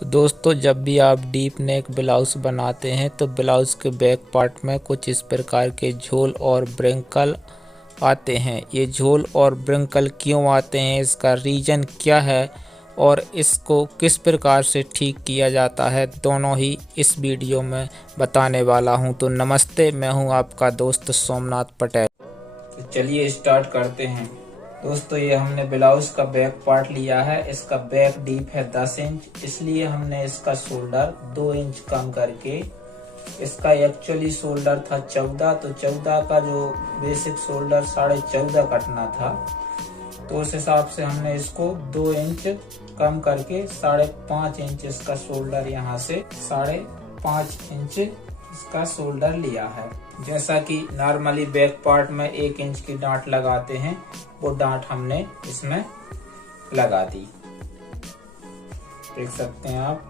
तो दोस्तों, जब भी आप डीप नेक ब्लाउज बनाते हैं तो ब्लाउज के बैक पार्ट में कुछ इस प्रकार के झोल और ब्रिंकल आते हैं। ये झोल और ब्रिंकल क्यों आते हैं, इसका रीज़न क्या है और इसको किस प्रकार से ठीक किया जाता है, दोनों ही इस वीडियो में बताने वाला हूं। तो नमस्ते, मैं हूं आपका दोस्त सोमनाथ पटेल। तो चलिए स्टार्ट करते हैं। दोस्तों, ये हमने ब्लाउज का बैक पार्ट लिया है। इसका बैक डीप है 10 इंच, इसलिए हमने इसका शोल्डर 2 इंच कम करके, इसका एक्चुअली शोल्डर था 14, तो 14 का जो बेसिक शोल्डर 14.5 कटना था, तो उस हिसाब से हमने इसको 2 इंच कम करके 5.5 इंच इसका शोल्डर, यहाँ से 5.5 इंच इसका शोल्डर लिया है। जैसा कि नॉर्मली बैक पार्ट में 1 इंच की डांट लगाते हैं, वो डांट हमने इसमें लगा दी। देख सकते हैं आप,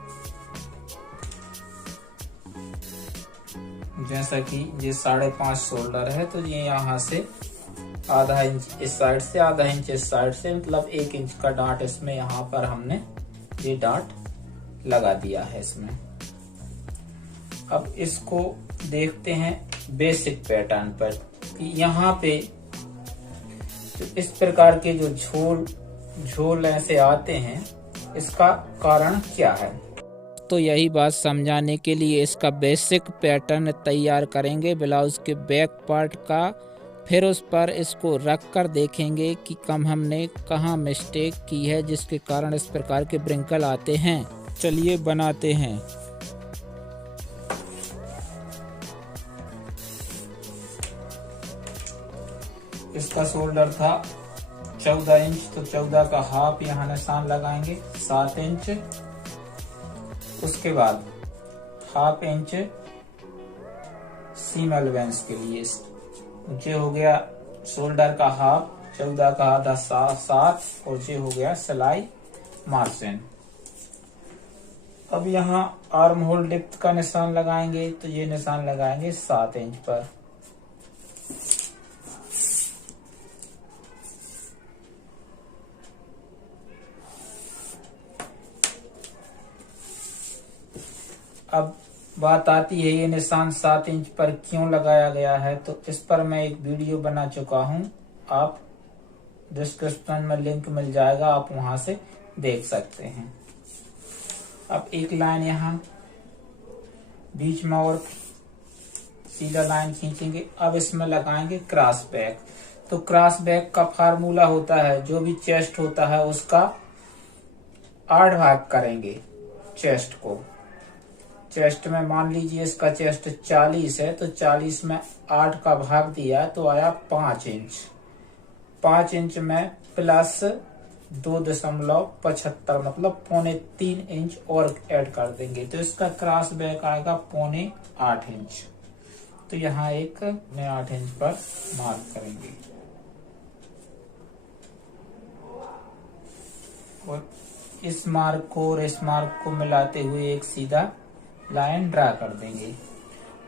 जैसा कि ये 5.5 शोल्डर है, तो ये यहाँ से आधा इंच इस साइड से, आधा इंच इस साइड से, मतलब 1 इंच का डांट इसमें यहाँ पर हमने ये डांट लगा दिया है इसमें। अब इसको देखते हैं बेसिक पैटर्न पर। यहाँ पे तो इस प्रकार के जो झोल ऐसे आते हैं, इसका कारण क्या है, तो यही बात समझाने के लिए इसका बेसिक पैटर्न तैयार करेंगे ब्लाउज के बैक पार्ट का। फिर उस पर इसको रख कर देखेंगे कि हमने कहाँ मिस्टेक की है, जिसके कारण इस प्रकार के ब्रिंकल आते हैं। चलिए बनाते हैं। इसका शोल्डर था 14 इंच, तो 14 का हाफ यहाँ निशान लगाएंगे 7 इंच। उसके बाद हाफ इंच सीम एलवेंस के लिए, ये हो गया शोल्डर का हाफ, 14 का आधा 7, और ये हो गया सिलाई मार्जिन। अब यहाँ आर्म होल डेप्थ का निशान लगाएंगे, तो ये निशान लगाएंगे 7 इंच पर। अब बात आती है, ये निशान 7 इंच पर क्यों लगाया गया है, तो इस पर मैं एक वीडियो बना चुका हूं, आप डिस्क्रिप्शन में लिंक मिल जाएगा, आप वहां से देख सकते हैं। अब एक लाइन यहाँ बीच में और सीधा लाइन खींचेंगे। अब इसमें लगाएंगे क्रॉस बैक। तो क्रॉस बैक का फार्मूला होता है, जो भी चेस्ट होता है उसका 8 भाग करेंगे चेस्ट को। चेस्ट में मान लीजिए इसका चेस्ट 40 है, तो 40 में 8 का भाग दिया तो आया 5 इंच। 5 इंच में प्लस 2.75, मतलब 3.25 इंच और ऐड कर देंगे, तो इसका क्रॉस बैक आएगा 7.25 इंच। तो यहाँ एक 8 इंच पर मार्क करेंगे और इस मार्क को और इस मार्क को मिलाते हुए एक सीधा लाइन ड्रा कर देंगे।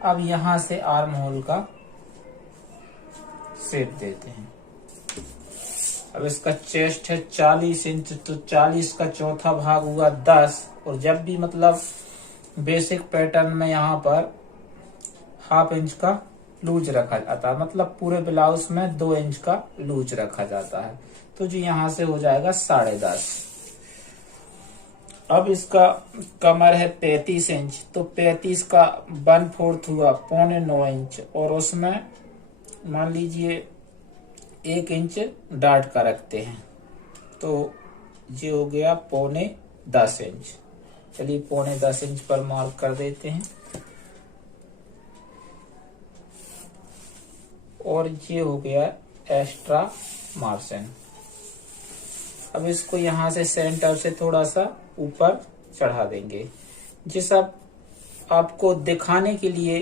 अब यहाँ से आर्म होल का शेप देते हैं। अब इसका चेस्ट है 40 इंच, तो 40 का चौथा भाग हुआ 10, और जब भी मतलब बेसिक पैटर्न में यहाँ पर हाफ इंच का लूज रखा जाता है, मतलब पूरे ब्लाउज में 2 इंच का लूज रखा जाता है, तो जी यहाँ से हो जाएगा 10.5। अब इसका कमर है 35 इंच, तो 35 का 1/4 हुआ 9.25 इंच, और उसमें मान लीजिए 1 इंच डाट का रखते हैं, तो ये हो गया 9.10 इंच। चलिए 9.10 इंच पर मार्क कर देते हैं, और ये हो गया एक्स्ट्रा मार्जिन। अब इसको यहाँ से सेंटर से थोड़ा सा ऊपर चढ़ा देंगे। जिस अब आपको दिखाने के लिए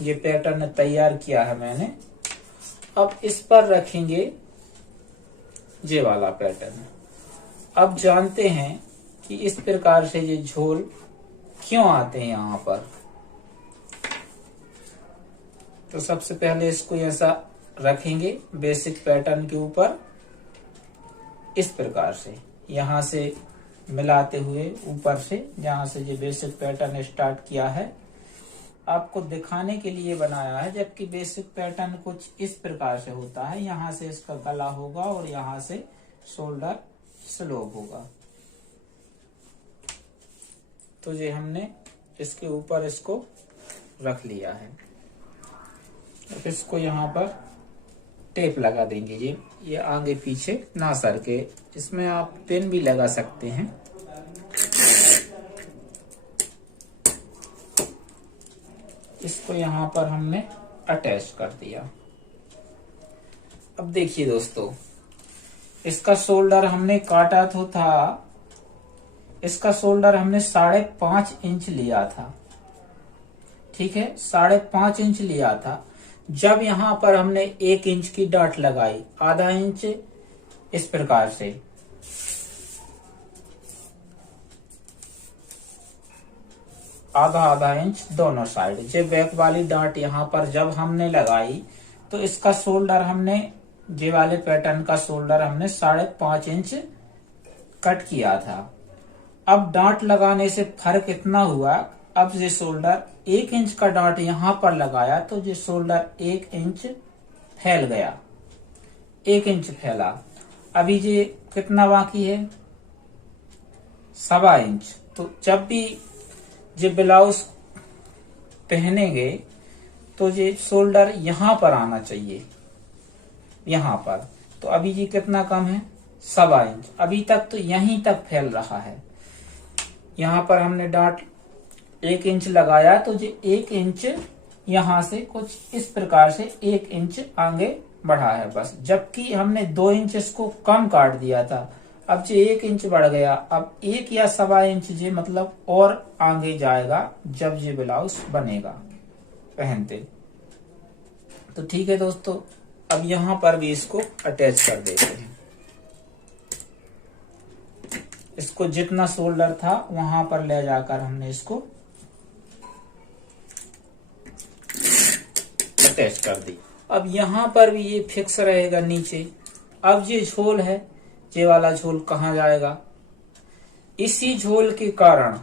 ये पैटर्न तैयार किया है मैंने, अब इस पर रखेंगे ये वाला पैटर्न। अब जानते हैं कि इस प्रकार से ये झोल क्यों आते हैं यहाँ पर। तो सबसे पहले इसको ऐसा रखेंगे बेसिक पैटर्न के ऊपर, इस प्रकार से। यहाँ से मिलाते हुए ऊपर से, जहां से ये बेसिक पैटर्न स्टार्ट किया है, आपको दिखाने के लिए बनाया है। जबकि बेसिक पैटर्न कुछ इस प्रकार से होता है, यहाँ से इसका गला होगा और यहाँ से शोल्डर स्लोप होगा। तो ये हमने इसके ऊपर इसको रख लिया है। अब इसको यहाँ पर टेप लगा देंगे। ये आगे पीछे ना सरके। इसमें आप पिन भी लगा सकते हैं। इसको यहाँ पर हमने अटैच कर दिया। अब देखिए दोस्तों, इसका शोल्डर हमने काटा तो था, इसका शोल्डर हमने 5.5 इंच लिया था। ठीक है, 5.5 इंच लिया था। जब यहाँ पर हमने 1 इंच की डाट लगाई, आधा इंच इस प्रकार से, आधा इंच दोनों साइड, जे बैक वाली डाट यहाँ पर जब हमने लगाई तो इसका शोल्डर हमने, जे वाले पैटर्न का शोल्डर हमने 5.5 इंच कट किया था। अब डाट लगाने से फर्क इतना हुआ, अब ये शोल्डर 1 इंच का डाट यहाँ पर लगाया तो ये शोल्डर 1 इंच फैल गया, 1 इंच फैला। अभी ये कितना बाकी है, 1.25 इंच। तो जब भी ये ब्लाउज पहनेंगे तो ये शोल्डर यहाँ पर आना चाहिए, यहाँ पर। तो अभी ये कितना कम है, 1.25 इंच। अभी तक तो यहीं तक फैल रहा है। यहाँ पर हमने डाट 1 इंच लगाया तो ये 1 इंच यहाँ से कुछ इस प्रकार से 1 इंच आगे बढ़ा है बस। जबकि हमने 2 इंच इसको कम काट दिया था, अब ये 1 इंच बढ़ गया। अब 1 या 1.25 इंच ये मतलब और आगे जाएगा जब ये ब्लाउज बनेगा पहनते। तो ठीक है दोस्तों, अब यहाँ पर भी इसको अटैच कर देते हैं। इसको जितना शोल्डर था वहां पर ले जाकर हमने इसको अटैच कर दी। अब यहाँ पर भी ये फिक्स रहेगा नीचे। अब ये झोल है, ये वाला झोल कहाँ जाएगा, इसी झोल के कारण,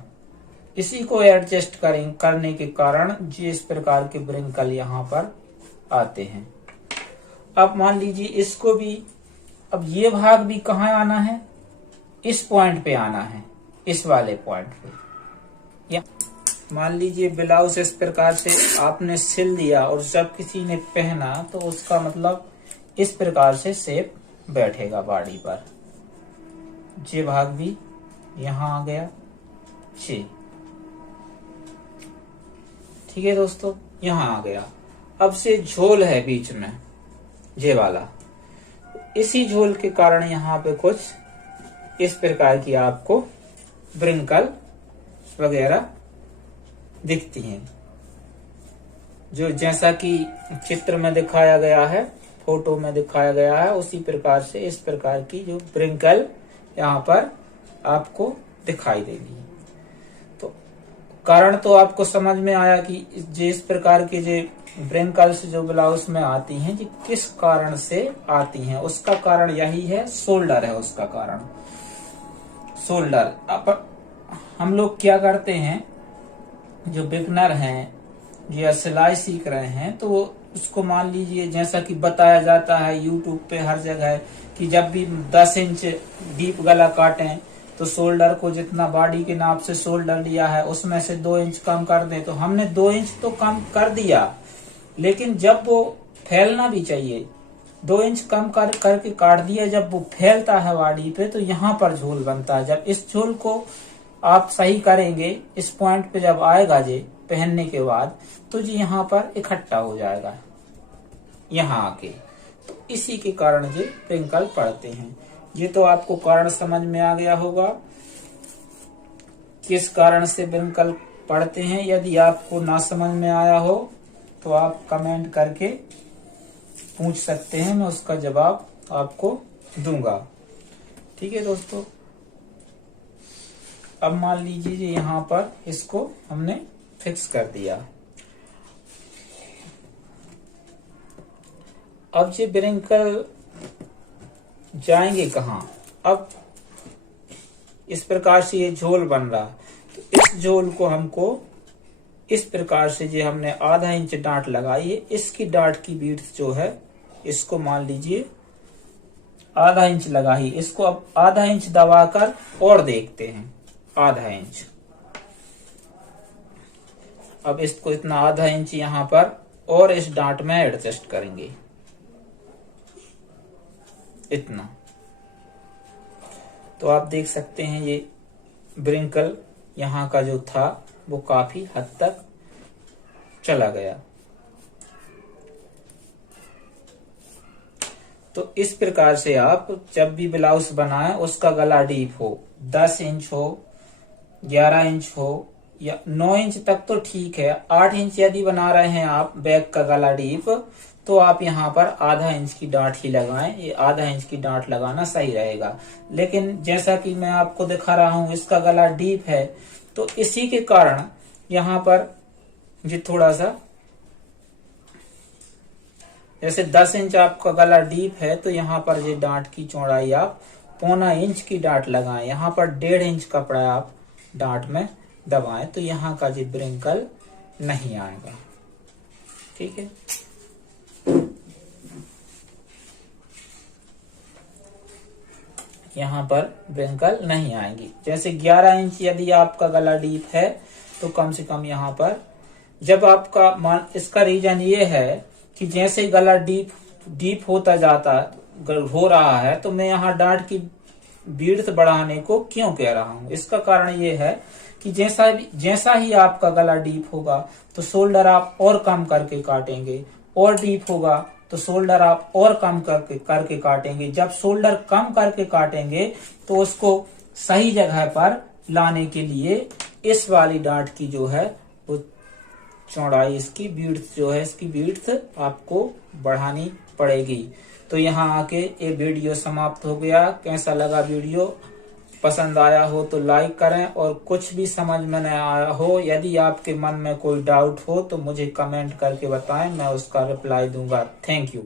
इसी को एडजस्ट करने के कारण ये इस प्रकार के ब्रिंकल यहाँ पर आते हैं। अब मान लीजिए इसको भी, अब ये भाग भी कहाँ आना है, इस पॉइंट पे आना है, इस वाले पॉइंट पे। या मान लीजिए ब्लाउज इस प्रकार से आपने सिल दिया और जब किसी ने पहना तो उसका मतलब इस प्रकार से शेप बैठेगा बॉडी पर। ये भाग भी यहाँ आ गया, ठीक है दोस्तों, यहाँ आ गया। अब से झोल है बीच में, ये वाला, इसी झोल के कारण यहाँ पे कुछ इस प्रकार की आपको ब्रिंकल वगैरह दिखती हैं, जो जैसा कि चित्र में दिखाया गया है, फोटो में दिखाया गया है, उसी प्रकार से इस प्रकार की जो ब्रिंकल यहाँ पर आपको दिखाई देगी। तो कारण तो आपको समझ में आया कि जिस प्रकार के जो ब्रिंकल्स जो ब्लाउज में आती हैं, जी किस कारण से आती हैं, उसका कारण यही है, शोल्डर है उसका कारण, शोल्डर। अब हम लोग क्या करते हैं, जो बिगनर हैं, जो सिलाई सीख रहे हैं, तो उसको मान लीजिए जैसा कि बताया जाता है यूट्यूब पे हर जगह कि जब भी 10 इंच डीप गला काटें तो शोल्डर को जितना बॉडी के नाप से शोल्डर लिया है उसमें से 2 इंच कम कर दें। तो हमने 2 इंच तो कम कर दिया, लेकिन जब वो फैलना भी चाहिए, 2 इंच कम करके काट दिया, जब वो फैलता है बॉडी पे तो यहाँ पर झोल बनता है। जब इस झोल को आप सही करेंगे, इस पॉइंट पे जब आएगा जे पहनने के बाद, तो जी यहाँ पर इकट्ठा हो जाएगा यहाँ आके। तो इसी के कारण ये रिंकल पड़ते हैं। ये तो आपको कारण समझ में आ गया होगा किस कारण से रिंकल पड़ते हैं। यदि आपको ना समझ में आया हो तो आप कमेंट करके पूछ सकते हैं, मैं उसका जवाब आपको दूंगा। ठीक है दोस्तों, अब मान लीजिए यहाँ पर इसको हमने फिक्स कर दिया। अब ये ब्रिंकल जाएंगे कहाँ, अब इस प्रकार से ये झोल बन रहा। तो इस झोल को हमको इस प्रकार से जो हमने आधा इंच डांट लगाई है, इसकी डांट की विड्थ जो है, इसको मान लीजिए आधा इंच लगाई। इसको अब आधा इंच दबाकर और देखते हैं, आधा इंच। अब इसको इतना आधा इंच यहाँ पर और इस डांट में एडजस्ट करेंगे, इतना। तो आप देख सकते हैं ये ब्रिंकल यहाँ का जो था वो काफी हद तक चला गया। तो इस प्रकार से आप जब भी ब्लाउज बनाएं, उसका गला डीप हो, 10 इंच हो, 11 इंच हो या 9 इंच तक तो ठीक है। 8 इंच यदि बना रहे हैं आप बैक का गला डीप, तो आप यहाँ पर आधा इंच की डांट ही लगाएं। ये आधा इंच की डांट लगाना सही रहेगा। लेकिन जैसा कि मैं आपको दिखा रहा हूं, इसका गला डीप है, तो इसी के कारण यहाँ पर ये थोड़ा सा, जैसे 10 इंच आपका गला डीप है, तो यहाँ पर ये डांट की चौड़ाई आप 1.25 इंच की डांट लगाएं। यहाँ पर 1.5 इंच कपड़ा आप डांट में दबाएं, तो यहाँ का ये ब्रिंकल नहीं आएगा। ठीक है। यहाँ पर ब्रिंकल नहीं आएंगी। जैसे 11 इंच यदि आपका गला डीप है, तो कम से कम यहाँ पर जब आपका इसका रीजन ये है कि जैसे गला डीप होता जाता हो रहा है, तो मैं यहाँ डांट की विड्थ बढ़ाने को क्यों कह रहा हूँ। इसका कारण ये है कि जैसा ही आपका गला डीप होगा, तो शोल्डर आप और कम करके काटेंगे, और डीप होगा तो शोल्डर आप और कम करके काटेंगे। जब शोल्डर कम करके काटेंगे, तो उसको सही जगह पर लाने के लिए इस वाली डांट की जो है वो चौड़ाई, इसकी विड्थ जो है, इसकी विड्थ आपको बढ़ानी पड़ेगी। तो यहाँ आके ये वीडियो समाप्त हो गया। कैसा लगा वीडियो? पसंद आया हो तो लाइक करें, और कुछ भी समझ में नहीं आया हो, यदि आपके मन में कोई डाउट हो, तो मुझे कमेंट करके बताएं, मैं उसका रिप्लाई दूंगा। Thank you.